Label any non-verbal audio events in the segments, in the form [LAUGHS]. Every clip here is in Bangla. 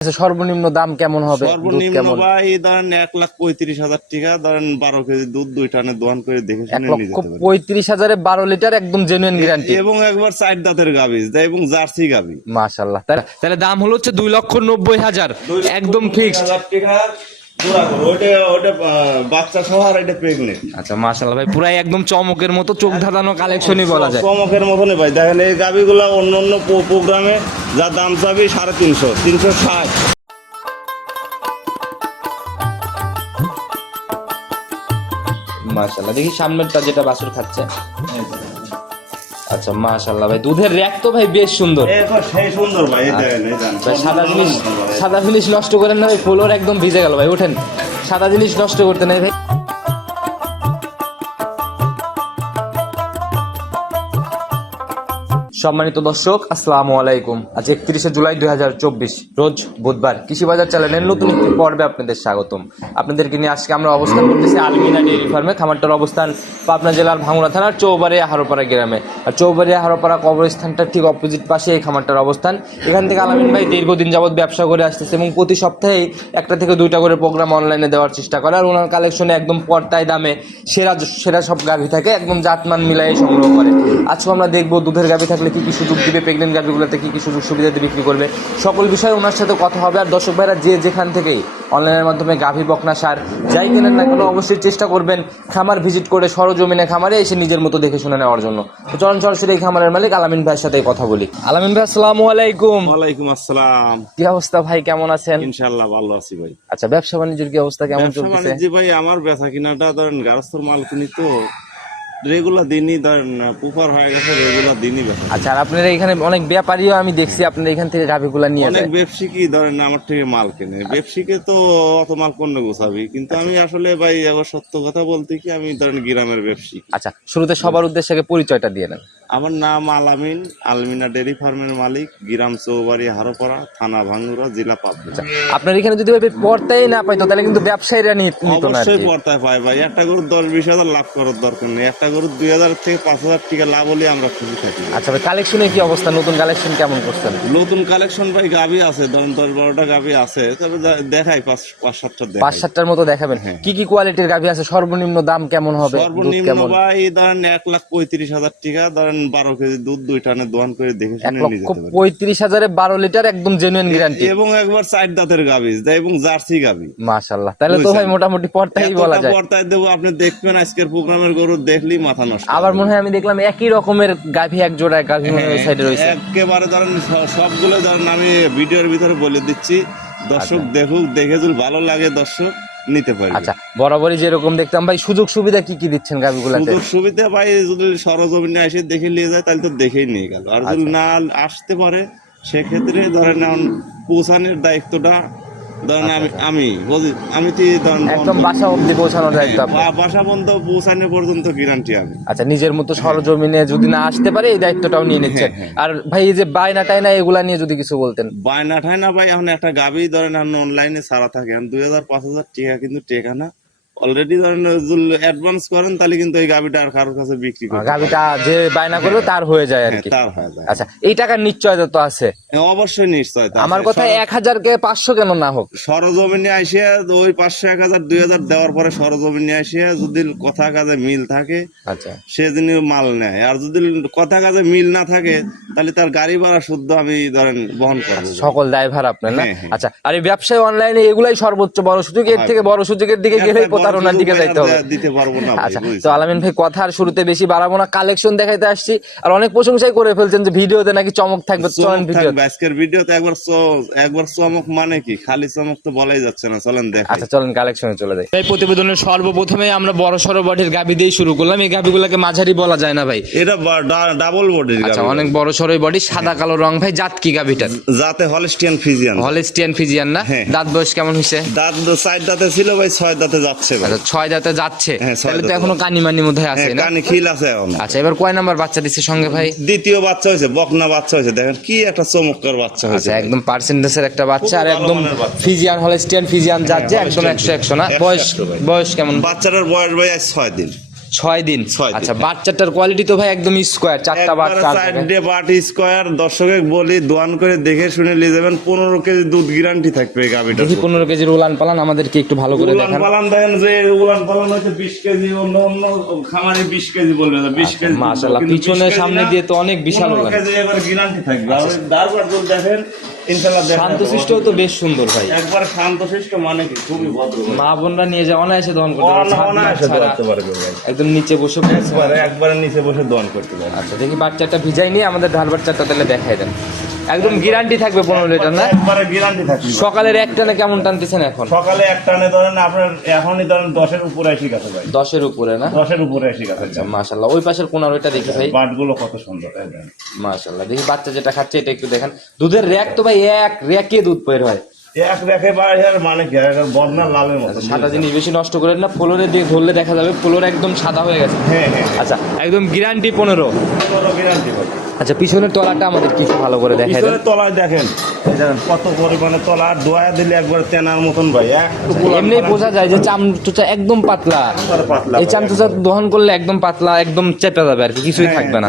আচ্ছা, সর্বনিম্ন দাম কেমন হবে? সর্বনিম্ন ভাই ধরেন এক লাখ পঁয়ত্রিশ হাজার টাকা ধরেন বারো কেজি দুধ দুই টানে দোয়ান করে দেখে শুনে নিয়ে যেতে পঁয়ত্রিশ হাজারে বারো লিটার একদম জেনুইন গ্যারান্টি এবং একবার চার দাঁতের গাভি এবং জার্সি গাভি। মাশাল্লাহ তাহলে দাম হলো হচ্ছে দুই লক্ষ নব্বই হাজার। একদম ফিক্সড বাচ্চা সহ আর এটা প্রেগনেন্ট আচ্ছা মাশাল্লাহ ভাই পুরাই একদম চমকের মতো চোখ ধাঁধানো কালেকশনই বলা যায়। চমকের মতনই ভাই দেখেন এই গাভিগুলো অন্য অন্য প্রোগ্রামে যা দাম চাবি সাড়ে তিনশো তিনশো ষাট। দেখি সামনেরটা যেটা বাছুর খাচ্ছে। আচ্ছা মাশাল্লাহ ভাই দুধের র্যাক তো ভাই বেশ সুন্দর। সেই সুন্দর ভাই ভাই, সাদা জিনিস সাদা জিনিস নষ্ট করেন না ভাই ফ্লোর একদম ভিজে গেল ভাই ওঠেন। সাদা জিনিস নষ্ট করতে নাই ভাই। সম্মানিত দর্শক, আসসালামু আলাইকুম। আজ একত্রিশে জুলাই দুই হাজার চব্বিশ, রোজ বুধবার কৃষি বাজার চ্যানেলের নতুন একটি পর্বে আপনাদের স্বাগতম। আপনাদেরকে নিয়ে আজকে আমরা অবস্থান করতেছি আলমিনা ডেইরি ফার্মে। খামারটার অবস্থান পাবনা জেলার ভাঙুড়া থানার চৌবাড়িয়া হারোপাড়া গ্রামে। আর চৌবাড়িয়া হারোপাড়া কবরস্থানটার ঠিক অপোজিট পাশে এই খামারটার অবস্থান। এখান থেকে আলামিন ভাই দীর্ঘদিন যাবত ব্যবসা করে আসতেছে এবং প্রতি সপ্তাহেই একটা থেকে দুইটা করে প্রোগ্রাম অনলাইনে দেওয়ার চেষ্টা করে। আর ওনার কালেকশনে একদম পর্তায় দামে সেরা সেরা সব গাভি থাকে, একদম জাতমান মিলাই সংগ্রহ করে। আজকে আমরা দেখব দুধের গাভি থাকলে কি কি সুযোগ দিবে প্রেগনেন্ট গাভিগুলোতে কি কি সুযোগ সুবিধা দিয়ে বিক্রি করবে সকল বিষয়ে ওনার সাথে কথা হবে। আর দর্শক ভাইরা যে যেখান থেকেই অনলাইনের মাধ্যমে গাভি বকনা সার যাই কেনেন না কেন অবশ্যই চেষ্টা করবেন খামার ভিজিট করে সরজমিনে খামারে এসে নিজের মতো দেখে শুনে নেওয়ার জন্য। তো চলন সরাসরি এই খামারের মালিক আলামিন ভাইয়ের সাথে কথা বলি। আলামিন ভাই আসসালামু আলাইকুম। ওয়ালাইকুম আসসালাম। কি অবস্থা ভাই কেমন আছেন? ইনশাল্লাহ ভালো আছি ভাই। আচ্ছা ব্যবসা বাণিজ্যের কি অবস্থা কেমন চলছে ভাই আমার বেচা কিনাটা ধরেন গারস্থর মাল কিনি তো রেগুলার দিনই পুপার হয়ে গেছে রেগুলার দিনই আচ্ছা আর আপনারা এখানে অনেক ব্যাপারীও আমি দেখছি আপনারা এখান থেকে গাভিগুলা নিয়ে অনেক ব্যবসায়ী ধরেন আমার থেকে মাল কেনে। ব্যবসায়ীকে তো অত মাল কোন গোছাবি? কিন্তু আমি আসলে ভাই সত্য কথা বলতে কি আমি ধরেন গ্রামের ব্যবসায়ী। আচ্ছা শুরুতে সবার উদ্দেশ্যে পরিচয়টা দিয়ে নেন। আমার নাম আলামিন আলমিনা ডেরি ফার্মের মালিক গ্রাম চৌবাড়ি হারোপাড়া থানা ভাঙ্গুরা জেলা পাবনা। আচ্ছা আপনার এখানে যদি ভাবে পড়তেই না পাইতো তাহলে কিন্তু ব্যবসায়ীরা নিত না অবশ্যই। পর্তায় পাই ভাই একটা গরুর দশ বিশ হাজার লাভ করার দরকার নেই একটা গরুর দুই হাজার থেকে পাঁচ হাজার টাকা লাভ হলে আমরা খুশি থাকি। আচ্ছা ভাই কালেকশনের কি অবস্থা? নতুন কালেকশন কেমন করছেন? নতুন কালেকশন ভাই গাবি আছে ধরেন দশ বারোটা গাবি আছে তবে দেখাই পাঁচ পাঁচ সাতটা পাঁচ সাতটার মতো দেখাবেন? হ্যাঁ। কি কি কোয়ালিটির গাভি আছে? সর্বনিম্ন দাম কেমন হবে? সর্বনিম্ন ভাই ধরেন এক লাখ পঁয়ত্রিশ হাজার টাকা ধরেন বারো কেজি দুধ দুই টানে দোয়ান করে দেখে শুনে নিয়ে যেতে পারেন পঁয়ত্রিশ হাজারে বারো লিটার একদম জেনুইন গ্যারান্টি এবং একবার চার দাঁতের গাবি এবং জার্সি গাবি মাশাল্লাহ তাহলে তো ভাই মোটামুটি পড়তাই বলা যায়। পর্তায় দেবো আপনি দেখবেন আজকের প্রোগ্রামের গরু দেখলেই মাথা নষ্ট আবার মনে হয় আমি দেখলাম একই রকমের গাভি এক গাভি ওই সাইডে রয়েছে। একেবারে ধরেন সবগুলো ধরেন আমি ভিডিওর ভিতরে বলে দিচ্ছি। দর্শক দেখুক দেখে যদি ভালো লাগে দর্শক নিতে পারি আচ্ছা বরাবরই যেরকম দেখতাম ভাই সুযোগ সুবিধা কি কি দিচ্ছেন গাভিগুলাতে? সুযোগ সুবিধা ভাই যদি সরজমিনে এসে দেখে নিয়ে যায় তাহলে তো দেখেই নিয়ে গেল। আর যদি আচ্ছা। না আসতে পারে সেক্ষেত্রে ধরেন এখন পৌঁছানোর দায়িত্বটা ধরেন আমি আমি বুঝি আমি তো ধরেন একদম বাসা বাসা পর্যন্ত পৌঁছানো পর্যন্ত গ্যারান্টি আমি। আচ্ছা নিজের মতো সরজমিনে যদি না আসতে পারে এই দায়িত্বটাও নিয়ে হ্যাঁ, আর ভাই এই যে বায়না এগুলা নিয়ে যদি কিছু বলতেন। বায়না ভাই এখন একটা গাবি ধরেন অনলাইনে ছাড়া থাকে। দুই হাজার পাঁচ হাজার টাকা কিন্তু টেকা না। অলরেডি ধরেন অ্যাডভান্স করেন তাহলে কিন্তু এই গাবিটা আর কারোর কাছে বিক্রি করে গাভিটা যে বায়না করবে তার হয়ে যায় আর কি। তার হয়ে যায়। আচ্ছা এই টাকার নিশ্চয়তা তো আছে। হ্যাঁ, অবশ্যই নিশ্চয় তা আমার কথা এক হাজার কে পাঁচশো কেন না হোক? সরজমিনে ওই পাঁচশো এক হাজার দুই হাজার দেওয়ার পরে সরজমিনে যদি কথা কাজে মিল থাকে আচ্ছা। সেদিন মাল নেয়। আর যদি কথা কাজে মিল না থাকে তাহলে তার গাড়ি ভাড়া শুদ্ধ আমি ধরেন বহন করব। সকল ড্রাইভার আপনার না? হ্যাঁ, হ্যাঁ। আচ্ছা আর এই ব্যবসায় অনলাইনে এগুলাই সর্বোচ্চ বড় সুযোগ এর থেকে বড় সুযোগের দিকে গেলেই একটা দিকে যাইতে হবে। দিতে পারব না আচ্ছা তো আলামিন ভাই কথা আর শুরুতে বেশি বাড়াবো না কালেকশন দেখাইতে আসছি। আর অনেক প্রশংসাই করে ফেলছেন যে ভিডিওতে নাকি চমক থাকবে চলেন ভিডিও আজকের ভিডিওতে একবার একবার চমক মানে কি? খালি চমক তো বলাই যাচ্ছে না চলেন দেখ। আচ্ছা চলেন কালেকশনে চলে যাই। এই প্রতিবেদনের সর্বপ্রথমে আমরা বড় সড়ো বডির গাবি দিয়ে শুরু করলাম। এই গাবিগুলোকে মাঝারি বলা যায় না ভাই। এটা ডাবল বডির আচ্ছা অনেক বড় সড় বডি সাদা কালো রং। ভাই জাত কি গাবিটার যাতে হলস্টিয়ান ফিজিয়ান হলেস্টিয়ান ফিজিয়ান না? হ্যাঁ। দাঁত বয়স কেমন হয়েছে? দাঁত চার দাঁতে ছিল ভাই ছয় দাঁতে যাচ্ছে। ভাই। আচ্ছা ছয় দাঁতে যাচ্ছে। হ্যাঁ, তাহলে তো এখনও কানি মানি মধ্যে আছে হ্যাঁ না? কানি খিল আছে আচ্ছা এবার কয় নাম্বার বাচ্চা দিচ্ছে সঙ্গে ভাই? দ্বিতীয় বাচ্চা হয়েছে বকনা বাচ্চা হয়েছে। দেখেন কি একটা চমৎকার বাচ্চা হয়েছে আচ্ছা একদম পার্সেন্টেজের একটা বাচ্চা আর একদম ফিজিয়ান হলে হলেস্টিয়ান ফিজিয়ান যাচ্ছে একদম একশো একশো না? বয়স বয়স কেমন? বাচ্চাটার বয়স ভাই ছয় দিন। ছয় দিন। আচ্ছা হ্যাঁ। বাচ্চাটার কোয়ালিটি তো ভাই একদম স্কোয়ার চারটা বাচ্চা চারটে বাটি স্কোয়ার দর্শকে বলি দোয়ান করে দেখে শুনে নিয়ে যাবেন পনেরো কেজি দুধ গ্যারান্টি থাকবে এই গাভিটা দেখি পনেরো কেজির উলান পালান আমাদেরকে একটু ভালো করে দেখান। পালান দেখেন যে উলান পালান হচ্ছে বিশ কেজি অন্য অন্য খামারে বিশ কেজি বলবে না বিশ কেজি দুধ, মাশাআল্লাহ, পিছনে সামনে দিয়ে তো অনেক বিশাল উলান। কেজি এবার গ্যারান্টি থাকবে। আর দারবার দুধ দেখেন দেখেন তো বেশ সুন্দর ভাই। একবার শান্তশিষ্ট মানে কি? খুবই ভদ্র মা বোনরা নিয়ে যায় অনায়াসে দহন করতে পারে, অনায়াসে ছাড়া। পারবে ভাই। একদম নিচে বসে একবার একবারে নিচে বসে করতে পারবে। আচ্ছা দেখি বাচ্চাটা ভিজাই নিয়ে আমাদের ঢাল বাচ্চাটা তাহলে দেখাই দেন। একদম গ্যারান্টি থাকবে পনেরো লিটার না? একবারে গ্যারান্টি থাকবে। সকালের এক টানে কেমন টানতেছেন এখন? সকালে এক টানে ধরেন আপনার এখনই ধরেন দশের উপরে এসে গেছে ভাই। দশের উপরে না? দশের উপরে এসে গেছে আচ্ছা মাশাল্লাহ ওই পাশের কোনার ওইটা দেখি ভাই। বাটগুলো কত সুন্দর মাশাল্লাহ দেখি বাচ্চা যেটা খাচ্ছে এটা একটু দেখেন। দুধের র্যাক তো ভাই এক র্যাকে দুধ বের হয়। এক রেখে বাইরে মানে কি বদনা লালের মতো আচ্ছা সাদা জিনিস বেশি নষ্ট করেন না ফ্লোরে দিয়ে ধরলে দেখা যাবে ফ্লোর একদম সাদা হয়ে গেছে। হ্যাঁ হ্যাঁ। আচ্ছা একদম গ্যারান্টি পনেরো। পনেরো গ্যারান্টি আচ্ছা পিছনের তলাটা আমাদের কিছু ভালো করে দেখেন পিছনের তলায় দেখেন। কত পরিমাণে তলা। দোয়া দিলে একবার তেনার মতন ভাই এমনি বোঝা যায় যে চামচুচা একদম পাতলা। পাতলা এই চাম চামচুচা দহন করলে একদম পাতলা একদম চেপে যাবে আর কি কিছুই হ্যাঁ, থাকবে না।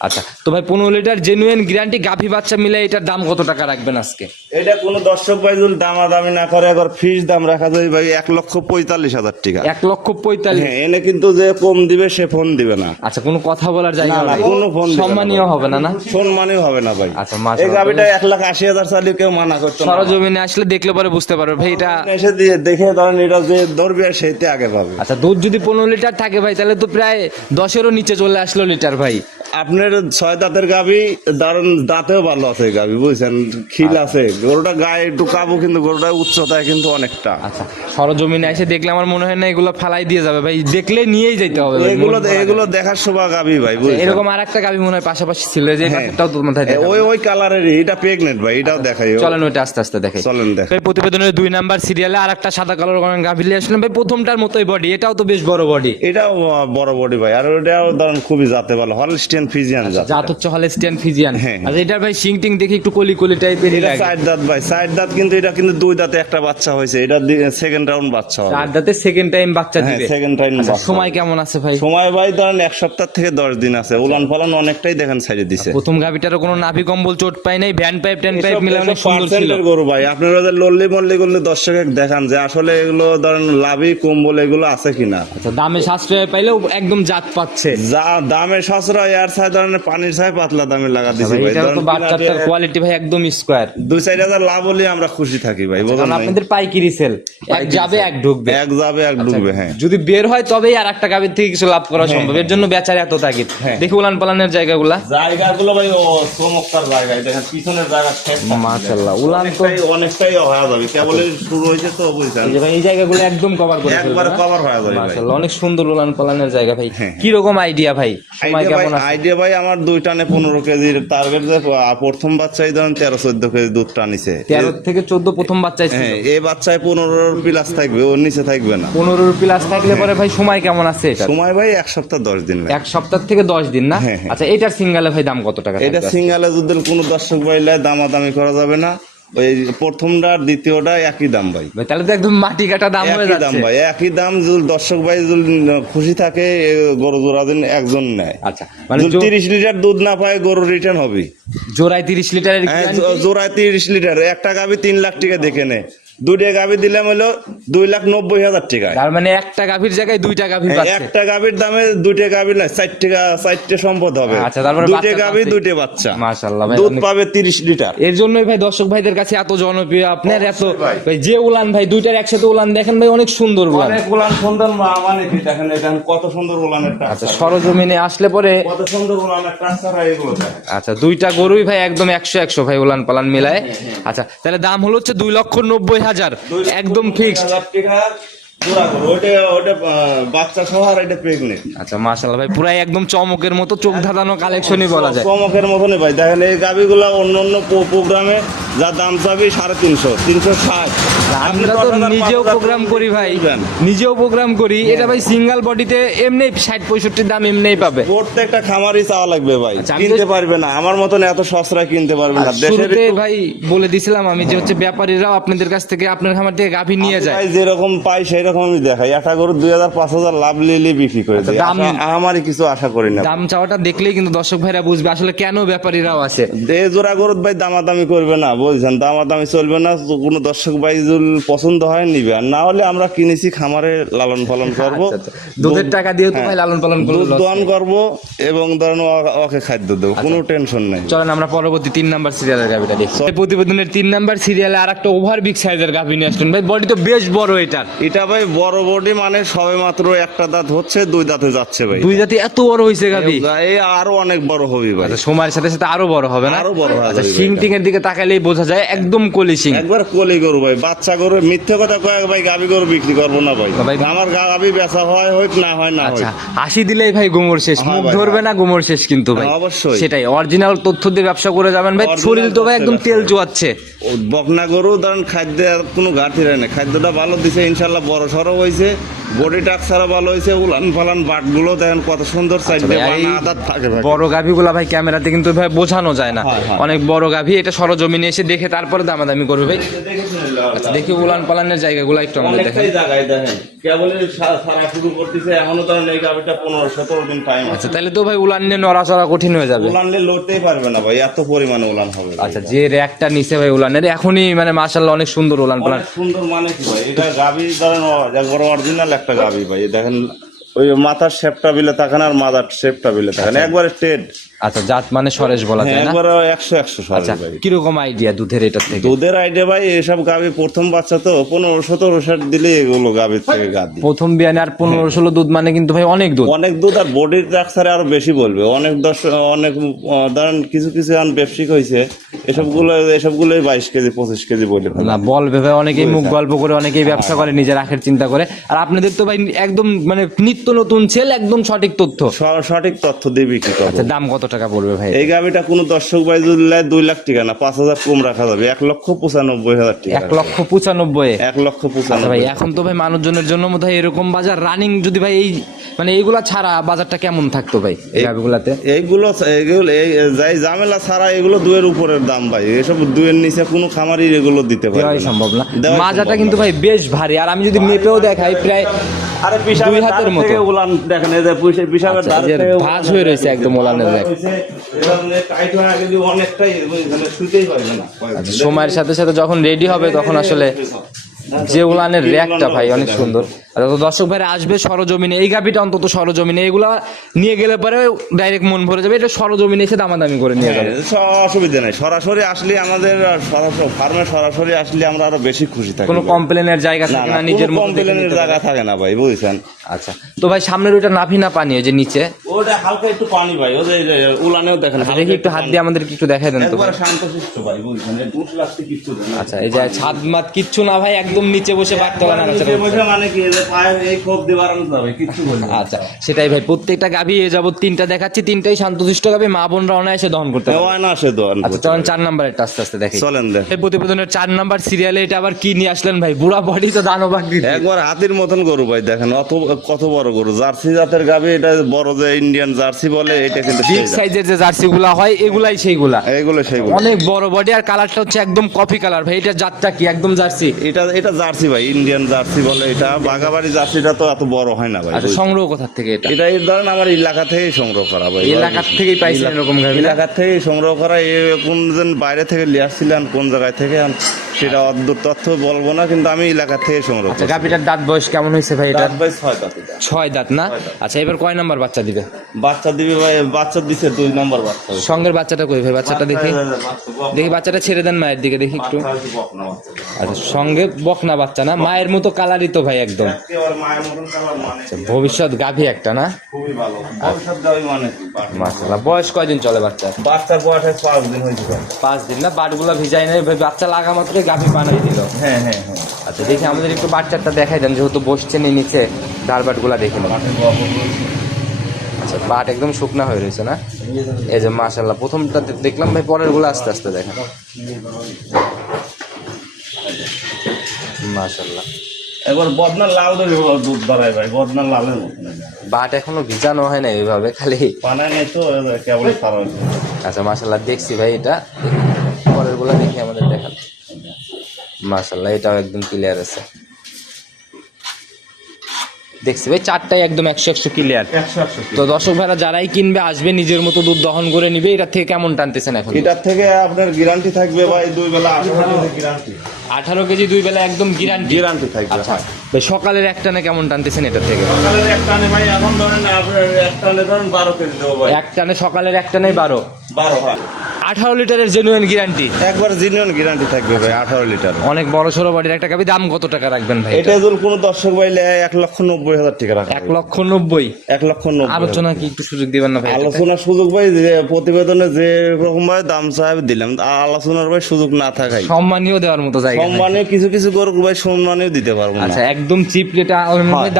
আচ্ছা তো ভাই পনেরো লিটার জেনুইন গ্যারান্টি গাভী বাচ্চা মিলে এটার দাম কত টাকা রাখবেন আজকে? এটা কোনো দর্শক ভাই যদি দামাদামি না করে একবার ফিস দাম রাখা যায় ভাই এক লক্ষ পঁয়তাল্লিশ হাজার টাকা। এক লক্ষ পঁয়তাল্লিশ? হ্যাঁ এনে কিন্তু যে কম দিবে সে ফোন দিবে না। আচ্ছা কোনো কথা বলার জায়গা না, কোনো ফোন সম্মানীয় হবে না না? সম্মানীয় হবে না ভাই। আচ্ছা, মাশাআল্লাহ। এই গাবিটা এক লাখ আশি হাজার চালিয়ে কেউ মানা করতো না। সরজমিনে আসলে দেখলে পরে বুঝতে পারবে। ভাই এটা এসে দিয়ে দেখে ধরেন এটা যে ধরবে সেইতে আগে পাবে। আচ্ছা দুধ যদি পনেরো লিটার থাকে ভাই তাহলে তো প্রায় দশেরও নিচে চলে আসলো লিটার ভাই। আপনার ছয় দাঁতের গাবি দারুণ দাঁতেও ভালো আছে গাবি বুঝছেন? খিল আছে। গরুটা গায়ে একটু কাবু কিন্তু গরুটা উচ্চতায় কিন্তু অনেকটা। আচ্ছা সরজমিনে এসে দেখলে আমার মনে হয় না এগুলো ফালাই দিয়ে যাবে ভাই দেখলে নিয়েই যেতে হবে এগুলো এগুলো দেখার শোভা গাবি ভাই বুঝছেন? এরকম আর একটা গাভি মনে হয় পাশাপাশি ছিল যে হ্যাঁ। এটাও তো মাথায়। ওই ওই কালারের এটা প্রেগনেন্ট ভাই এটাও দেখাই। ও। চলেন ওইটা আস্তে আস্তে দেখে চলেন দেখ ভাই প্রতিবেদনের দুই নাম্বার সিরিয়ালে আর একটা সাদা কালার গাভি নিয়ে আসলাম ভাই প্রথমটার মতোই বডি এটাও তো বেশ বড় বডি এটাও বড় বডি ভাই আর ওটাও ধরেন খুবই জাতে ভালো। হলস্টিয়ান ফিজিয়ান জাত জাত হচ্ছে হলেস্টিয়ান ফিজিয়ান হ্যাঁ। আচ্ছা এটার ভাই সিং টিং দেখি একটু কলি কলি টাইপের এটা সাইড দাঁত ভাই সাইড দাঁত কিন্তু এটা কিন্তু দুই দাঁতে একটা বাচ্চা হয়েছে। এটা সেকেন্ড রাউন্ড বাচ্চা হবে। চার দাঁতে সেকেন্ড টাইম বাচ্চা হ্যাঁ দিবে। সেকেন্ড টাইম আচ্ছা, সময় কেমন আছে ভাই? সময় ভাই ধরেন এক সপ্তাহ থেকে দশ দিন আছে। উলান পালান অনেকটাই দেখেন সাইডে দিছে। প্রথম গাভিটারও কোনো নাভি কম্বল চোট পাই নাই ভ্যান পাইপ ট্যান পাইপ মিলে অনেক সুন্দর ছিল। গরু ভাই। আপনারা ওদের লল্লি মল্লি করলে দর্শক দেখান যে আসলে এগুলো ধরেন লাভি কম্বল এগুলো আছে কিনা। আচ্ছা দামে সাশ্রয় পাইলেও একদম জাত পাচ্ছে। যা দামে সাশ্রয় আর পানির পাতলা দামে লাগা দিছি ভাই তো বাচ্চাটার কোয়ালিটি ভাই একদম স্কোয়ার দুই চার হাজার লাভ হলে আমরা খুশি থাকি ভাই বুঝলেন ভাই? আপনাদের পাইকিরি সেল এক যাবে এক ঢুকবে। এক যাবে এক ডুববে হ্যাঁ। যদি বের হয় তবেই আর একটা গাভীর থেকে কিছু লাভ করা সম্ভব। এর জন্য বেচার এত তাগিদ। হ্যাঁ। দেখি উলান পালানের জায়গাগুলা। জায়গাগুলো ভাই ও চমৎকার জায়গা। দেখেন পিছনের জায়গা মাশাআল্লাহ উলান তো অনেকটাই হয়ে যাবে। কেবল শুরু হয়েছে তো বুঝছেন? এই ভাই এই জায়গাগুলো একদম কভার করে একবার কভার হয়ে যাবে মাশাআল্লাহ অনেক সুন্দর উলান পালানের জায়গা ভাই। হ্যাঁ। কি রকম আইডিয়া ভাই সময় কেমন আছে? আইডিয়া ভাই আমার দুই টানে পনেরো কেজির টার্গেট প্রথম বাচ্চাই ধরেন তেরো চোদ্দ কেজি দুধ টানিছে। তেরো থেকে চোদ্দ প্রথম বাচ্চাই হ্যাঁ এই বাচ্চায় পনেরোর প্লাস থাকবে ওর নিচে থাকবে না। পনেরোর প্লাস থাকলে পরে ভাই সময় কেমন আছে এটা সময় ভাই এক সপ্তাহ দশ দিন এক সপ্তাহ থেকে দশ দিন না? হ্যাঁ, হ্যাঁ। আচ্ছা এটার সিঙ্গালে ভাই দাম কত টাকা এটা? সিঙ্গালে যদি কোনো দর্শক বাইলে দামাদামি করা যাবে না। ওই প্রথমটা আর দ্বিতীয়টা একই দাম ভাই। তাহলে তো একদম মাটি কাটা দাম হয়ে দাম ভাই একই দাম যদি দর্শক ভাই যদি খুশি থাকে গরু জোড়া দিন একজন নেয়। আচ্ছা মানে তিরিশ লিটার দুধ না পায় গরু রিটার্ন হবে জোড়ায় তিরিশ লিটারের হ্যাঁ জোড়ায় তিরিশ লিটার একটা গাবি তিন লাখ টাকা দেখে নে। দুইটা গাবি দিলাম হলো দুই লাখ নব্বই হাজার টাকা তার মানে একটা গাভীর জায়গায় দুইটা গাভী একটা গাবির দামে দুইটা গাবি না চার টাকা চারটে সম্পদ হবে। আচ্ছা, তারপরে দুইটা আছে। দুইটা বাচ্চা। মাশাআল্লাহ দুধ পাবে তিরিশ লিটার। এর জন্যই ভাই দর্শক ভাইদের কাছে এত জনপ্রিয় আপনার এত ভাই। যে উলান ভাই দুইটার একসাথে উলান দেখেন ভাই অনেক সুন্দর উলান। অনেক উলান সুন্দর মা মানে কি দেখেন দেখেন কত সুন্দর উলানের আচ্ছা সরজমিনে আসলে পরে কত সুন্দর উলানের টাকা এগুলো। আচ্ছা দুইটা গরুই ভাই একদম একশো একশো ভাই উলান পালান মিলায়। আচ্ছা তাহলে দাম হলো হচ্ছে দুই লক্ষ নব্বই হাজার। একদম ফিক্সড আচ্ছা মাশাল্লাহ ভাই, পুরাই একদম চমকের মতো চোখ ধাঁধানো কালেকশনই বলা যায়। চমকের মতনই ভাই। দেখেন, এই গাবিগুলো অন্য অন্য প্রোগ্রামে যা দাম চাবি সাড়ে তিনশো তিনশো ষাট। আমরা তো নিজেও প্রোগ্রাম করি ভাই। নিজেও প্রোগ্রাম করি। এটা ভাই সিঙ্গেল বডিতে এমনি ষাট পঁয়ষট্টির দাম এমনিই পাবে। প্রত্যেকটা খামারই চাওয়া লাগবে ভাই। আচ্ছা, কিনতে পারবে না। আমার মতন এত সস্তায় কিনতে পারবে না। শুরুতে ভাই বলে দিছিলাম আমি যে হচ্ছে ব্যাপারীরাও আপনাদের কাছ থেকে আপনার খামার থেকে গাভী নিয়ে যায়। ভাই যেরকম পাই সেই দেখাই। একটা গরু দুই হাজার পাঁচ হাজার লাভ লিলে বিক্রি করে দাম- আশা- আমারই কিছু আশা করি না। দাম চাওয়াটা দেখলেই কিন্তু দর্শক ভাইরা বুঝবে আসলে কেন ব্যাপারীরাও আছে। দে জোড়া গরুত ভাই দামাদামি করবে না বলছেন দামাদামি চলবে না। কোনো দর্শক ভাই পছন্দ হয় নিবে। আর না হলে আমরা কিনেছি খামারে লালন পালন করব। আচ্ছা, আচ্ছা। দুধের টাকা দিয়ে তো ভাই লালন পালন করল দুধ দোয়ান করব এবং ধরেন ওকে খাদ্য দেবো কোনো টেনশন নেই। চলেন আমরা পরবর্তী তিন নাম্বার সিরিয়ালের গাভিটা দেখি। প্রতিবেদনের তিন নাম্বার সিরিয়ালে আর একটা ওভার বিগ সাইজের গাভি নিয়ে আসলেন। ভাই বডি তো বেশ বড় এটার। এটা ভাই বড় বডি মানে সবে মাত্র একটা দাঁত হচ্ছে দুই দাঁতে যাচ্ছে ভাই। দুই জাতি এত বড় হয়েছে গাভি? এই আরও অনেক বড় হবে ভাই। আচ্ছা সময়ের সাথে সাথে আরও বড় হবে না? আরও বড় হবে আচ্ছা সিং টিং এর দিকে তাকাইলেই বোঝা যায় একদম কলি সিং একবার কোলি গরু ভাই বাচ্চা গরু মিথ্যে কথা কয়েক ভাই গাবি গরু বিক্রি করব না ভাই। আমার গাবি বেচা হয় হোক না হয় না আচ্ছা হাসি দিলেই ভাই গোমর শেষ মুখ ধরবে না গোমর শেষ কিন্তু ভাই। হ্যাঁ, অবশ্যই। সেটাই অরিজিনাল তথ্য দিয়ে ব্যবসা করে যাবেন ভাই শরীর তো ভাই একদম তেল। জোয়াচ্ছে বকনা গরু ধরেন খাদ্যে কোনো ঘাটতি রয় না খাদ্যটা ভালো দিছে ইনশাল্লাহ বড় সড়ো হয়েছে বডি টাকসারও ভালো হয়েছে উলান ফালান বাটগুলো দেখেন কত সুন্দর সাইড আচ্ছা এই আদার থাকে বড় গাভিগুলা ভাই ক্যামেরাতে কিন্তু ভাই বোঝানো যায় না। অনেক বড় গাভি এটা সরজমিনে এসে দেখে তারপরে দামাদামি করবে ভাই। আচ্ছা দেখি উলান পালানের জায়গাগুলো একটু আমাদের দেখেন। জায়গায় দেখেন। কেবল সারা শুরু করতেছে এখনও ধরেন এই গাবিটা পনেরো সতেরো দিন টাইম আচ্ছা তাহলে তো ভাই উলান নিয়ে নড়াচড়া কঠিন হয়ে যাবে। উলানলে লড়তেই পারবে না ভাই এত পরিমাণে উলান হবে আচ্ছা যে র্যাকটা নিচে ভাই উলানের এখনই মানে মাশাল্লাহ অনেক সুন্দর উলান পালান। সুন্দর মানে কি ভাই এটা গাবি ধরেন একবার অরিজিনাল একটা গাবি ভাই। দেখেন ওই মাথার শেপটা বিলে থাকেন আর মাথার শেপটা বিলে থাকেন একবারে স্ট্রেট আচ্ছা জাত মানে সরেশ বলা হ্যাঁ যায় না? একবারে একশো একশো সরি আচ্ছা ভাই। কীরকম আইডিয়া দুধের এটার থেকে? দুধের আইডিয়া ভাই এসব গাবি প্রথম বাচ্চা তো পনেরো সতেরো ষাট দিলে এগুলো গাবির থেকে প্রথম বিয়ানে আর পনেরো ষোলো দুধ মানে কিন্তু ভাই অনেক দুধ। অনেক দুধ আর বডির ট্রাকচারে আরও বেশি বলবে। অনেক দশ অনেক ধরেন কিছু কিছু আন ব্যবসায়িক এসবগুলো এসবগুলোই বাইশ কেজি পঁচিশ কেজি বলে না বলবে ভাই অনেকেই মুখ গল্প করে অনেকেই ব্যবসা করে নিজের আখের চিন্তা করে। আর আপনাদের তো ভাই একদম মানে নিত্য নতুন ছেল একদম সঠিক তথ্য। সঠিক তথ্য দিয়ে কি আচ্ছা দাম কত টাকা পড়বে ভাই এই গাবিটা কোনো দর্শক ভাই যদি নেয় দুই লাখ টাকা না পাঁচ হাজার কম রাখা যাবে। এক লক্ষ পঁচানব্বই হাজার টাকা। এক লক্ষ পঁচানব্বই। এক লক্ষ আচ্ছা ভাই এখন তো ভাই মানুষজনের জন্য মনে হয় এরকম বাজার রানিং যদি ভাই এই মানে এইগুলা ছাড়া বাজারটা কেমন থাকতো ভাই এই গাভিগুলাতে এইগুলো এইগুলো এই যাই ঝামেলা ছাড়া এগুলো দুয়ের উপরের দাম ভাই। এসব দুয়ের নিচে কোনো খামারই এগুলো দিতে দেওয়াই না। সম্ভব না। মাজাটা কিন্তু ভাই বেশ ভারী। আর আমি যদি মেপেও দেখাই প্রায় আরে পিসাবের হাতের মতো। থেকে উলান দেখেন এই যে পিসা- পিসাবের আচ্ছা, ধার থেকে ভাঁজ হয়ে রয়েছে একদম উলানের দেখ। আচ্ছা, সময়ের সাথে সাথে যখন রেডি হবে তখন আসলে যে উলানের র্যাকটা ভাই অনেক সুন্দর। আর তো দর্শক ভাই আসবে সরজমিনে এই গাভিটা অন্তত সরজমিনে এগুলা নিয়ে গেলে পরে ডাইরেক্ট মন ভরে যাবে এটা সরজমিনে এসে দামাদামি করে নিয়ে যাবে। হ্যাঁ, অসুবিধা নেই। সরাসরি আসলে আমাদের সরাসরি ফার্মে সরাসরি আসলে আমরা আরও বেশি খুশি থাকি কোনো কমপ্লেনের জায়গা না থাকে না নিজের মতো কমপ্লেনের জায়গা থাকে না ভাই বুঝছেন? আচ্ছা তো ভাই সামনের ওইটা নাভি না পানি ওই যে নিচে। ওটা হালকা একটু পানি ভাই ও যে উলানেও দেখেন আচ্ছা, দেখি একটু হাত দিয়ে আমাদেরকে একটু দেখাই দেন তো একবার শান্তশিষ্ট ভাই বুঝছেন? না। আচ্ছা এই যে ছাদ মাত কিচ্ছু না ভাই একদম নিচে বসে না মানে কি এই যে পায়ে এই খোপ দিয়ে বাড়ানো যাবে কিচ্ছু আচ্ছা সেটাই ভাই প্রত্যেকটা গাভি এ যাবত তিনটা দেখাচ্ছি তিনটাই শান্তশিষ্ট গাভি মা বোনরা অনায়াসে দহন করতে পারবে। হয় না সে দোয়ান আচ্ছা চলেন চার আস্তে আস্তে দেখি। চলেন দেখ এই প্রতিবেদনের চার নাম্বার সিরিয়ালে এটা আবার কি নিয়ে আসলেন ভাই? বুড়া বডি তো একবার হাতির মতন গরু ভাই দেখেন অত কত বড় গরু। জার্সি জাতের গাবি এটা বড় যে ইন্ডিয়ান জার্সি বলে এটা কিন্তু বিগ সাইজের যে হয় এগুলাই সেইগুলা। এইগুলো সেইগুলো। অনেক বড় বডি আর কালারটা হচ্ছে একদম কফি কালার ভাই এটা জাতটা কি? একদম জার্সি। এটা এটা জার্সি ভাই ইন্ডিয়ান জার্সি বলে এটা। বাগাবাড়ি জার্সিটা তো এত বড় হয় না ভাই আচ্ছা সংগ্রহ কোথা থেকে এটা? এটা এই ধরেন আমার এলাকা থেকেই সংগ্রহ করা ভাই এলাকার থেকেই পাইছেন এরকম গাভি না? এলাকার থেকেই সংগ্রহ করা। কোন জন বাইরে থেকে নিয়ে আসছিলেন কোন জায়গায় থেকে? সেটা অদ্ভুত তথ্য বলব না কিন্তু আমি এলাকা থেকে সংগ্রহ আচ্ছা করি গাভিটার দাঁত বয়স কেমন হয়েছে ভাই এটা? দাঁত ভাই ছয় দাঁতে। ছয় দাঁত না? আচ্ছা এবার কয় নাম্বার বাচ্চা দিবে? বাচ্চা দিবে ভাই বাচ্চা দিছে দুই নম্বর বাচ্চা। সঙ্গের বাচ্চাটা কই ভাই? বাচ্চাটা দেখি। দেখি বাচ্চাটা ছেড়ে দেন মায়ের দিকে দেখি একটু। আচ্ছা সঙ্গে বকনা বাচ্চা না? মায়ের মতো কালারই তো ভাই একদম। আচ্ছা, ভবিষ্যৎ গাভী একটা না? খুবই ভালো। গাভী মানে? মাশাআল্লাহ। বয়স কয়দিন চলে বাচ্চা বাচ্চার বয়স পাঁচ দিন হয়েছে। পাঁচ দিন না? বাটগুলা ভিজাই নাই বাচ্চা লাগা মাত্রই গাভী বানাই দিল। হ্যাঁ হ্যাঁ হ্যাঁ। আচ্ছা দেখি আমাদের একটু বাচ্চাটা দেখাই দেন। যেহেতু বসছেন নিচে ধার বাটগুলা দেখে নেব আচ্ছা বাট একদম শুকনা হয়ে রয়েছে না? এই যে মাশাল্লাহ প্রথমটা দেখলাম ভাই পরেরগুলো আস্তে আস্তে দেখেন। মাশাল্লাহ এবার বদনা লাল দই দুধ বাড়ায় ভাই বদনা লালের মতো বাট এখনও ভিজানো হয় না এইভাবে খালি বানায় নেই তো কেবল সারা আচ্ছা মাশাল্লাহ দেখছি ভাই এটা। পরেরগুলো দেখি আমাদের দেখান। মাশাল্লাহ এটাও একদম ক্লিয়ার আছে। দেখছি ভাই চারটাই একদম একশো একশো ক্লিয়ার তো দর্শক ভাইরা যারাই কিনবে আসবে নিজের মতো দুধ দহন করে নিবে এটা থেকে কেমন টানতেছেন এখন? এটার থেকে আপনার গ্যারান্টি থাকবে ভাই দুই বেলা গ্যারান্টি আঠারো। কেজি দুই বেলা একদম গ্যারান্টি গ্যারান্টি থাকবে। আচ্ছা ভাই সকালের একটানে কেমন টানতেছেন এটা থেকে? সকালের এক টানে ভাই এখন ধরেন এক টানে ধরেন বারো কেজি দেবো ভাই। এক টানে সকালের একটানে বারো। বারো হয়। আঠারো লিটারের জেনুইন গ্যারান্টি একবার জিনিয়ন গ্যারান্টি থাকবে ভাই আঠারো লিটার। অনেক বড় সড়ো বাড়ির একটা গাবি দাম কত টাকা রাখবেন ভাই এটা যদি কোনো দর্শক ভাই এক লক্ষ নব্বই হাজার টাকা রাখা এক লক্ষ নব্বই? এক লক্ষ নব্বই। আলোচনা কি একটু সুযোগ দিবেন না ভাই? আলোচনার সুযোগ ভাই যে প্রতিবেদনে যে রকম ভাবে দাম সাহেব দিলাম আলোচনার ভাই সুযোগ না থাকাই। সম্মানীয় দেওয়ার মতো জায়গা নাই। সম্মানে কিছু কিছু গরু ভাই সম্মানেও দিতে পারব না। আচ্ছা একদম চিপ রেটে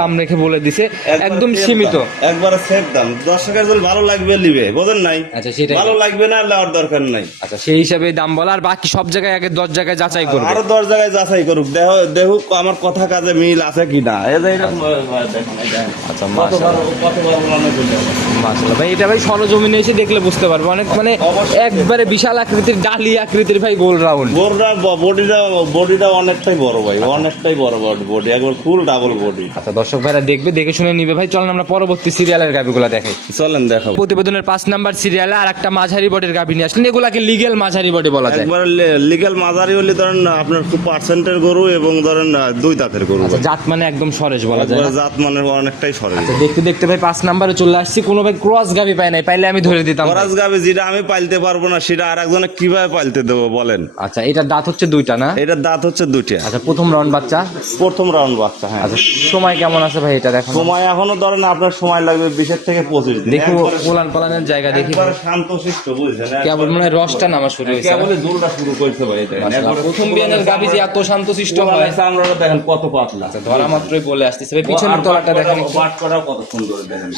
দাম রেখে বলে দিছে একদম সীমিত। একবার সেফ দাম। দর্শকের যদি ভালো লাগবে নিবে বোঝেন নাই? আচ্ছা সেটাই। ভালো লাগবে না নেওয়ার দরকার নাই। আচ্ছা সেই হিসাবে দাম বলা আর বাকি সব জায়গায় আগে দশ জায়গায় যাচাই আরও দশ জায়গায় যাচাই করুক। দেখুক আমার কথা কাজে মিল আছে। আচ্ছা। করলে হবে। মাশাআল্লাহ। ভাই এটা ভাই সরজমিনে এসে দেখলে বুঝতে পারবে। অনেক মানে একবারে বিশাল আকৃতির ডালি আকৃতির ভাই গোল রাউন্ড। বডিটা বডিটা বডিটা অনেকটাই বড় ভাই অনেকটাই বড় বডি একবার ফুল ডাবল বডি আচ্ছা দর্শক ভাইরা দেখবে দেখে শুনে নিবে। ভাই চলেন আমরা পরবর্তী সিরিয়ালের গাভিগুলো দেখাই। চলেন দেখো প্রতিবেদনের পাঁচ নাম্বার সিরিয়ালে আর একটা মাঝারি বডির গাভি নিয়ে আসলেন। এগুলাকে লিগেল মাঝারি বডি বলা যায়। একবার লিগ্যাল মাঝারি হলে ধরেন আপনার খুব পার্সেন্টের গরু এবং ধরেন দুই দাঁতের গরু। আচ্ছা জাত মানে একদম সরেজ বলা যায় জাত মানের অনেকটাই সরে আচ্ছা, দেখতে দেখতে ভাই পাঁচ নাম্বারে চলে আসছি। কোনো ভাই ক্রস গাভি পাই নাই পাইলে আমি ধরে দিতাম। খরাজ গাবে যেটা আমি পালতে পারব না সেটা আর একজনে কীভাবে পালতে দেবো বলেন? আচ্ছা এটার দাঁত হচ্ছে দুইটা না? এটার দাঁত হচ্ছে দুইটা। আচ্ছা প্রথম রাউন্ড বাচ্চা? প্রথম রাউন্ড বাচ্চা হ্যাঁ। আচ্ছা সময় কেমন আছে ভাই এটা দেখো সময় এখনও ধরেন আপনার সময় লাগবে বিশের থেকে পঁচিশ দেখো পোলান পালানের জায়গা দেখি শান্ত শিষ্ট বুঝছেন? মনে হয় রসটা নামা শুরু হয়েছে কেবল জোরটা শুরু করতে ভাই একবারে প্রথম বিয়ানের গাবি যে এত শান্ত সৃষ্ট হয়। চামড়াটা দেখেন কত পাতলা। আচ্ছা, ধরা মাত্রই বলে আসতেছে। ভাই পিছনের তলাটা দেখেন পাট করা- কত সুন্দর দেখেন।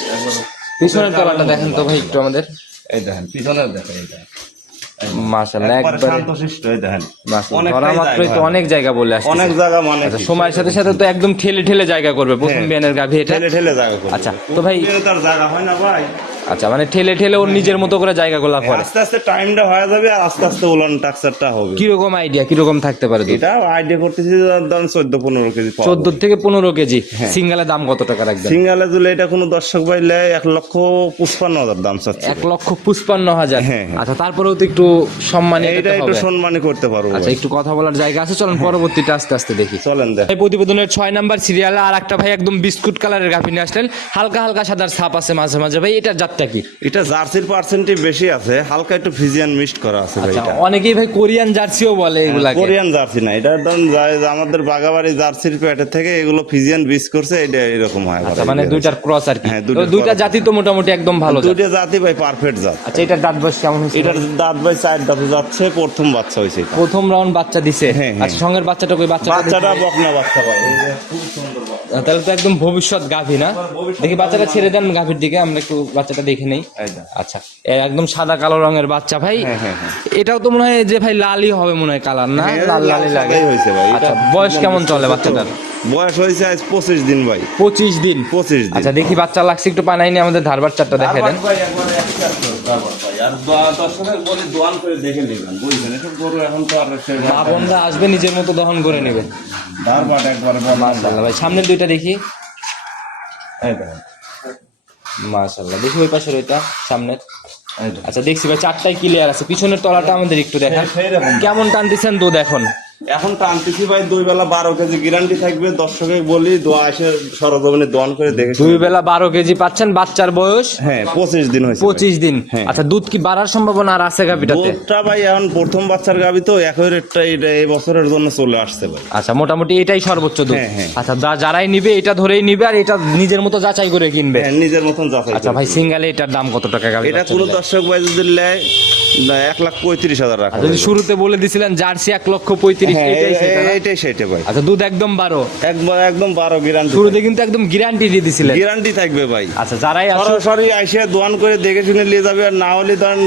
পিছনের তলাটা দেখেন তো ভাই একটু আমাদের। এই দেখেন পিছনের দেখেন এই দেখেন মাশাআল্লাহ ধরা মাত্রই তো অনেক জায়গা বলে আসছে অনেক জায়গা মানে আচ্ছা সময়ের সাথে সাথে তো একদম ঠেলে ঠেলে জায়গা করবে। প্রথম হ্যাঁ। বিয়ানের গাভি এটা। ঠেলে ঠেলে জায়গা করবে। আচ্ছা, তো ভাই- তার জায়গা হয় না ভাই। আচ্ছা মানে ঠেলে ঠেলে ওর নিজের মতো করে জায়গাগুলো করে আস্তে আস্তে টাইমটা হয়ে যাবে আর আস্তে আস্তে উলান টাক্সারটা হবে। কীরকম আইডিয়া কীরকম থাকতে পারে? এটা আইডিয়া করতেছি কেজি পাওয়া চোদ্দ থেকে পনেরো কেজি। হ্যাঁ। সিঙ্গালের দাম কত টাকা রাখবেন? সিঙ্গালে দিলে এটা কোনো দর্শক ভাই এক লক্ষ পঁচপান্ন হাজার দাম চাচ্ছে। এক লক্ষ পুষ্পান্ন হাজার। হ্যাঁ। আচ্ছা তারপরেও তো একটু তো একটু করতে পারব আচ্ছা একটু কথা বলার জায়গা আছে চলুন পরবর্তীটা আস্তে আস্তে দেখি। চলেন এই প্রতিবেদনের ছয় নাম্বার সিরিয়ালে আর একটা ভাই একদম বিস্কুট কালারের গাভি নিয়ে আসলেন। হালকা হালকা সাদার ছাপ আছে মাঝে মাঝে। ভাই এটার জাতটা কি? এটা জার্সির পার্সেন্টেজ বেশি আছে হালকা একটু ফিজিয়ান মিক্সড করা আছে ভাই আচ্ছা এটা। অনেকেই ভাই কোরিয়ান জার্সিও বলে এগুলাকে। কোরিয়ান জার্সি না এটা ধরুন আমাদের বাগাবাড়ি জার্সির প্যাটের থেকে এগুলো ফিজিয়ান বিস করছে এটা এরকম হয় আচ্ছা মানে দুইটার ক্রস আর কি। হ্যাঁ, দুইটা জাতি তো মোটামুটি একদম ভালো দুইটা জাতি। ভাই পারফেক্ট জাত। আচ্ছা এটার দাঁত বয়স কেমন হয়েছে? এটার দাঁত ভাই চার দাঁতে যাচ্ছে প্রথম বাচ্চা হয়েছে। প্রথম রাউন্ড বাচ্চা দিছে। হ্যাঁ, হ্যাঁ। আচ্ছা সঙ্গের বাচ্চাটা কই? বাচ্চা বাচ্চাটা বকনা বাচ্চা ভাই। এই যে খুব সুন্দর তাহলে তো একদম ভবিষ্যৎ গাভী না? দেখি বাচ্চাটা ছেড়ে দেন গাভীর দিকে আমরা একটু বাচ্চাটা দেখে নেই। আচ্ছা একদম সাদা কালো রঙের বাচ্চা ভাই। হ্যাঁ। এটাও তো মনে হয় যে ভাই লালই হবে মনে হয় কালার না? লাল লাল লালই লাগে। হয়েছে ভাই। আচ্ছা বয়স কেমন চলে বাচ্চাটার? বয়স হয়েছে আজ পঁচিশ দিন ভাই। পঁচিশ দিন। পঁচিশ দিন। আচ্ছা দেখি বাচ্চা লাগছে একটু পানাইনি আমাদের ধার বাচ্চাটা দেখে দেন। ভাই একবারে একসাথে তারপর ভাই। আর দর্শকের বলে দোয়ান করে দেখে নেবেন বুঝলেন? এসব গরু এখন তো আর মা বোনরা আসবে নিজের মতো দহন করে নেবে। ধারবাট একবারে মাশাল্লাহ ভাই সামনের দুইটা দেখি। এই দেখেন। মাশাল্লাহ দেখি ওই পাশের ওইটা সামনের। আচ্ছা দেখছি ভাই চারটায় ক্লিয়ার আছে পিছনের তলাটা আমাদের একটু দেখেন। কেমন টান দিচ্ছেন দুধ এখন? এখন টানতেছি ভাই দুই বেলা বারো কেজি গ্যারান্টি থাকবে। দর্শকে বলি দোয়া এসে সরজমিনে দোয়ান করে দেখে দুই বেলা বারো কেজি পাচ্ছেন বাচ্চার বয়স? হ্যাঁ পঁচিশ দিন হয়েছে পঁচিশ দিন। হ্যাঁ। আচ্ছা দুধ কি বাড়ার সম্ভাবনা আর আছে গাভিটাতে? দুধটা ভাই এখন প্রথম বাচ্চার গাবি তো একই রেটটা এটা এই বছরের জন্য চলে আসছে ভাই। আচ্ছা মোটামুটি এটাই সর্বোচ্চ দুধ। হ্যাঁ, হ্যাঁ। আচ্ছা যা- যারাই নিবে এটা ধরেই নিবে আর এটা নিজের মতো যাচাই করে কিনবে? হ্যাঁ, নিজের মতন যাচাই আচ্ছা ভাই সিঙ্গালে এটার দাম কত টাকা গাভি এটা কোনো দর্শক ভাই যদি নেয় না, এক লাখ পঁয়ত্রিশ হাজার রাখা যদি শুরুতে বলে দিছিলেন জার্সি এক লক্ষ পঁয়ত্রিশ হ্যাঁ, এটাই সেটা ভাই। আচ্ছা দুধ একদম বারো। একবার একদম বারো গ্যারান্টি শুরুতে কিন্তু একদম গ্যারান্টি দিয়ে দিছিলেন। গ্যারান্টি থাকবে ভাই। আচ্ছা যারাই সরাসরি আইসে দোয়ান করে দেখে শুনে নিয়ে যাবে আর না হলে ধরেন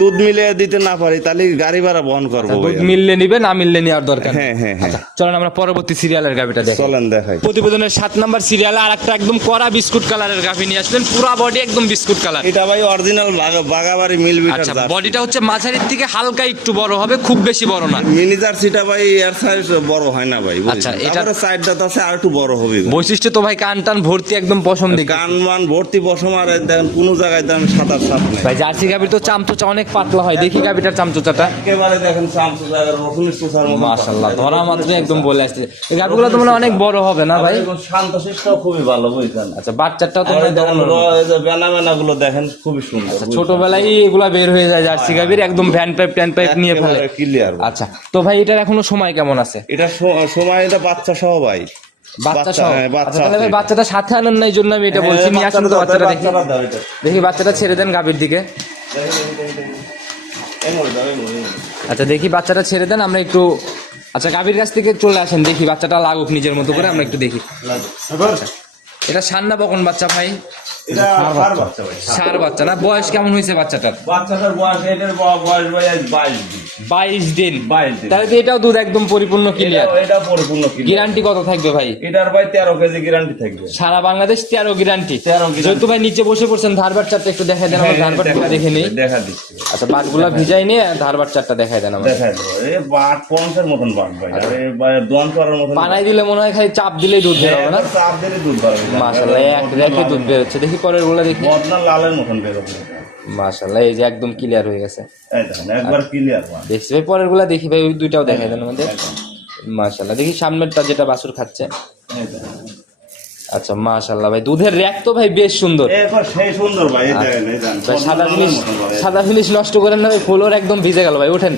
দুধ মিলিয়ে দিতে না পারি তাহলে গাড়ি ভাড়া বহন করব দুধ মিললে নিবে না মিললে নেওয়ার দরকার। হ্যাঁ হ্যাঁ হ্যাঁ। আচ্ছা চলেন আমরা পরবর্তী সিরিয়ালের গাভিটা দেখি। চলেন দেখাই। প্রতিবেদনের সাত নাম্বার সিরিয়ালে আর একটা একদম কড়া বিস্কুট কালারের গাভি নিয়ে আসলেন। পুরা বডি একদম বিস্কুট কালার এটা ভাই অরিজিনাল বাগাবাড়ি মিল বিটার আচ্ছা বডিটা হচ্ছে মাঝারির থেকে হালকা একটু বড় হবে খুব বেশি বড় না। মিনি জার্সিটা ভাই এর সাইজ বড় হয় না ভাই আচ্ছা, এটা- সাইডটা তো আছে আর একটু বড় হবে বৈশিষ্ট্য তো ভাই কান টান ভর্তি একদম পছন্দ কান মান ভর্তি বসম আর দেখেন কোনো জায়গায় দেখেন সাতার সাত নেই। ভাই জার্সি গাবির তো চামচোচা অনেক পাতলা হয় দেখি গাবিটার চামচোচাটা। একেবারে দেখেন জায়গার রসুন সুসার মতো মাশাল্লাহ ধরা মাত্র একদম বলে আসছে। এই গাবিগুলো তো মনে অনেক বড় হবে না ভাই? শান্ত শিষ্ট খুবই ভালো বুঝছেন আচ্ছা বাচ্চাটাও তো দেখেন বেনা বেনা গুলো দেখেন খুবই সুন্দর আচ্ছা, ছোটবেলায় এগুলা বের হয়ে যায় জার্সি একদম ভ্যান পাইপ ট্যান পাইপ নিয়ে ফেলে ক্লিয়ার আচ্ছা তো ভাই এটার এখনও সময় কেমন আছে? এটা সময় এটা বাচ্চা সহ ভাই। বাচ্চা সহ? হ্যাঁ, আচ্ছা তাহলে বাচ্চাটা সাথে আনেন না এই জন্য আমি এটা বলছি নিয়ে আসুন তো বাচ্চাটা দেখি। বাচ্চাটা দেখি বাচ্চাটা ছেড়ে দেন গাবির দিকে। আচ্ছা দেখি বাচ্চাটা ছেড়ে দেন আমরা একটু আচ্ছা গাভীর কাছ থেকে চলে আসেন দেখি বাচ্চাটা লাগুক নিজের মতো করে আমরা একটু দেখি। এটা সান্না বকন বাচ্চা ভাই? এটা ষাঁড় বাচ্চা। ভাই সার। বাচ্চা না? বয়স কেমন হয়েছে বাচ্চাটার? বাচ্চাটার বয়স এটার ব- বয়স ভাই বাইশ দিন। বাইশ দিন। বাইশ দিন। তাহলে তো এটাও দুধ একদম পরিপূর্ণ ক্লিয়ার এটা- পরিপূর্ণ গ্যারান্টি কত থাকবে ভাই? এটার ভাই তেরো কেজি গ্যারান্টি থাকবে। সারা বাংলাদেশ তেরো গ্যারান্টি 13 guarantee। যেহেতু ভাই নিচে বসে পড়ছেন ধারবার চারটা একটু দেখাই দেন আমার ধারবার দেখা- দেখে নেই। দেখা দিচ্ছি আচ্ছা বাটগুলা ভিজাই নিয়ে ধারবার চারটা দেখাই দেন আমার দেখা দেবো বাট মতন বাট ভাই। আর দোয়ান করার মতন পানাই দিলে মনে হয় খালি চাপ দিলেই দুধ বের হবে না? একবার চাপ দিলে দুধ মাশাল্লাহ এক রেখে দুধ বেরোচ্ছে দেখি পরেরগুলা দেখি লালের মতন বেরোবে মাশাল্লাহ এই যে একদম ক্লিয়ার হয়ে গেছে। একবার ক্লিয়ার দেখছি ভাই পরেরগুলা দেখি ভাই ওই দুইটাও দেখাই দেন আমাদের। মাশাল্লাহ দেখি সামনেরটা যেটা বাছুর খাচ্ছে। আচ্ছা মাশাআল্লাহ ভাই দুধের র্যাক তো ভাই বেশ সুন্দর। সেই সুন্দর ভাই এই দেখেন এই দেখেন সাদা ফিনিশ জিনিস। সাদা জিনিস নষ্ট করেন না ভাই ফ্লোর একদম ভিজে গেল ভাই ওঠেন।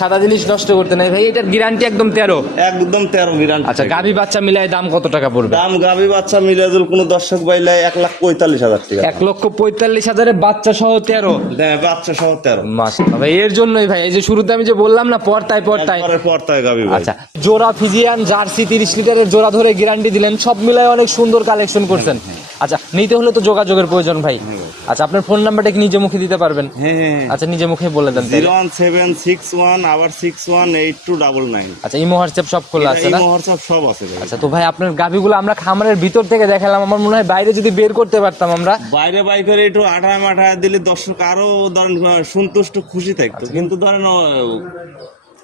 সাদা জিনিস নষ্ট করতে নাই। ভাই এটার গ্যারান্টি একদম তেরো। একদম তেরো গ্যারান্টি আচ্ছা গাভী বাচ্চা মিলাই দাম কত টাকা পড়বে? দাম গাবি বাচ্চা মিলাজুল কোনো দর্শক বাইলে এক লাখ পঁয়তাল্লিশ হাজার টাকা। এক লক্ষ পঁয়তাল্লিশ হাজারে বাচ্চা সহ তেরো। হ্যাঁ, বাচ্চা সহ তেরো। মাশাল্লাহ ভাই এর জন্যই ভাই এই যে শুরুতে আমি যে বললাম না পর্তায় পর্তায়। পর্তায় গাবি ভাই। আচ্ছা জোড়া ফিজিয়ান জার্সি তিরিশ লিটারের জোড়া ধরে গ্যারান্টি দিলেন। সব মিলাই অনেক সুন্দর কালেকশন করছেন। আচ্ছা নিতে হলে তো যোগাযোগের প্রয়োজন ভাই। আচ্ছা আপনার ফোন নাম্বারটা কি নিজে মুখে দিতে পারবেন? হ্যাঁ হ্যাঁ আচ্ছা নিজে মুখে বলে দেন zero one seven six one আবার six one eight two double nine আচ্ছা ইমো হোয়াটসঅ্যাপ সব খোলা আছে না? মহোৎসব সব আছে আচ্ছা তো ভাই আপনার গাভিগুলো আমরা খামারের ভিতর থেকে দেখালাম। আমার মনে হয় বাইরে যদি বের করতে পারতাম আমরা। বাইরে বাই করে একটু আঠায় মাঠায় দিলে দর্শক আরও ধরেন সন্তুষ্ট খুশি থাকতো। কিন্তু ধরেন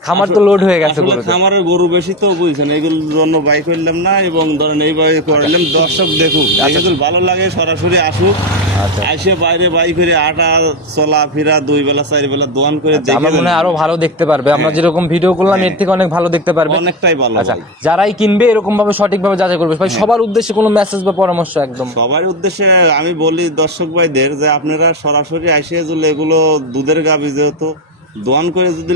খামার তো লোড হয়ে গেছে খামারের গরু বেশি তো বুঝছেন এগুলোর জন্য বাই করলাম না এবং ধরেন এই বাই করলাম দর্শক দেখুক দেখে যদি ভালো লাগে সরাসরি আসুক। আচ্ছা। এসে বাইরে বাই করে আটা চলা ফেরা দুই বেলা চার বেলা দোয়ান করে আচ্ছা, আমার মনে আরও ভালো দেখতে পারবে। আমরা যেরকম ভিডিও করলাম এর থেকে অনেক ভালো দেখতে পারবে। অনেকটাই ভালো আচ্ছা যারাই কিনবে এরকম ভাবে সঠিক ভাবে যাচাই করবে। ভাই সবার উদ্দেশ্যে কোনো মেসেজ বা পরামর্শ একদম? সবার উদ্দেশ্যে আমি বলি দর্শক ভাইদের যে আপনারা সরাসরি আসে এগুলো দুধের গাবি যেহেতু দোয়ান করে যদি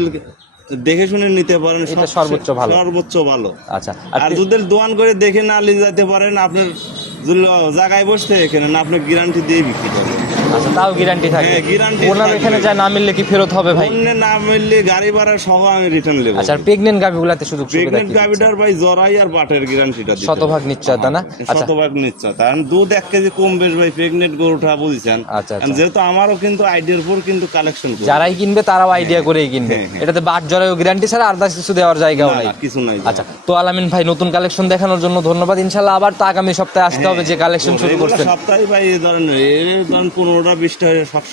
দেখে শুনে নিতে পারেন সর্বোচ্চ ভালো। সর্বোচ্চ ভালো আচ্ছা আর দুধের যদি দোয়ান করে দেখে না নিয়ে যেতে পারেন আপনার জায়গায় বসতে এখানে না আপনি গ্যারান্টি দিয়ে বিক্রি করবেন আচ্ছা তাও গ্যারান্টি থাকে। হ্যাঁ, guarantee ওনার এখানে যা না মিললে কি ফেরত হবে ভাই? অন্য না মিললে গাড়ি ভাড়া সহ আমি রিটার্ন নেব। আচ্ছা প্রেগনেন্ট গাভিগুলাতে সুযোগ সুবিধা দিচ্ছে? গাভিটার ভাই জরাই আর বাটের গ্যারান্টিটা দিতে শতভাগ নিশ্চয়তা না? আচ্ছা। শতভাগ নিশ্চয় কারণ দুধ এক কেজি কম বেশ ভাই প্রেগনেন্ট গরুটা বুঝছেন। আচ্ছা, যেহেতু আমারও কিন্তু আইডিয়ার উপর কিন্তু কালেকশন যারাই কিনবে তারাও আইডিয়া করেই কিনবে। হ্যাঁ, হ্যাঁ। এটাতে বাট জরায়ও গ্যারান্টি ছাড়া আদার্স কিছু দেওয়ার জায়গাও নাই। কিছু নাই। আচ্ছা তো আলামিন ভাই নতুন কালেকশন দেখানোর জন্য ধন্যবাদ। ইনশাল্লাহ আবার তো আগামী সপ্তাহে আসতে হবে যে কালেকশন শুরু করছেন? সপ্তাহে ভাই এই ধরেন এই ধরেন পনেরোটা বিশটা সব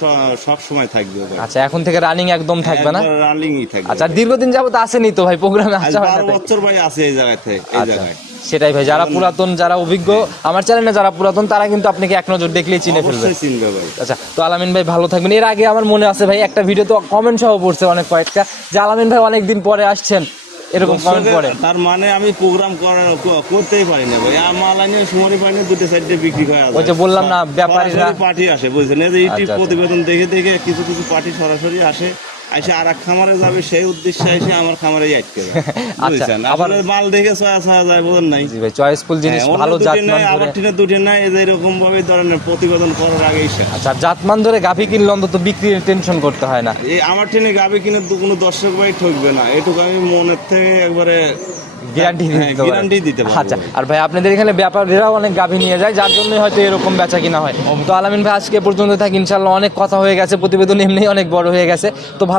সব সময় থাকবে আচ্ছা এখন থেকে রানিং একদম থাকবে না? রানিংই থাকবে আচ্ছা দীর্ঘদিন যাবত আসেনি তো ভাই প্রোগ্রামে আসা হয় না বছর ভাই আছে এই জায়গায় থেকে এই আচ্ছা জায়গায়। সেটাই ভাই যারা পুরাতন যারা অভিজ্ঞ আমার চ্যানেলে যারা পুরাতন তারা কিন্তু আপনাকে এক নজর দেখলেই চিনে ফেলবে। আচ্ছা তো আলামিন ভাই ভালো থাকবেন। এর আগে আমার মনে আছে ভাই একটা ভিডিও তো কমেন্ট সহ পড়ছে অনেক কয়েকটা যে আলামিন ভাই অনেকদিন পরে আসছেন। এরকম কমেন্ট করে তার মানে আমি প্রোগ্রাম করার করতেই পারি না ভাই। আমার মাল আনিয়ে সময় পাই না দুটো সাইডে বিক্রি হয় ওই যে বললাম না, ব্যাপারীরা- পার্টি আসে বুঝছেন? এই যে ইউটিউব আচ্ছা, আচ্ছা। প্রতিবেদন দেখে দেখে কিছু কিছু পার্টি সরাসরি আসে। এসে আর এক খামারে যাবে সেই উদ্দেশ্যে এসে আমার আটকে যায় [LAUGHS] বুঝছেন? আবার- মাল দেখে ছয়া ছয়া যায় বোঝেন নাই? জি ভাই চয়েসফুল জিনিস হ্যাঁ, ভালো জাতমান আবার টিনে দুটি নাই এই এরকম ভাবে ধরেন প্রতিবেদন করার আগেই শেষ। আচ্ছা জাতমান ধরে গাভি কিনলে অন্তত বিক্রির টেনশন করতে হয় না। এই আমার গাবে কিনে কোনো দর্শক ভাই ঠকবে না। এটুকু আমি মনের থেকে একবারে গ্যারান্টি হ্যাঁ, দিতে পারে দিতে আচ্ছা আর ভাই আপনাদের এখানে ব্যাপারীরাও অনেক গাভি নিয়ে যায় যার জন্য হয়তো এরকম বেচা কিনা হয়। তো আলামিন ভাই আজকে পর্যন্ত থাকি ইনশাল্লাহ অনেক কথা হয়ে গেছে প্রতিবেদন এমনি অনেক বড় হয়ে গেছে। তো ভালো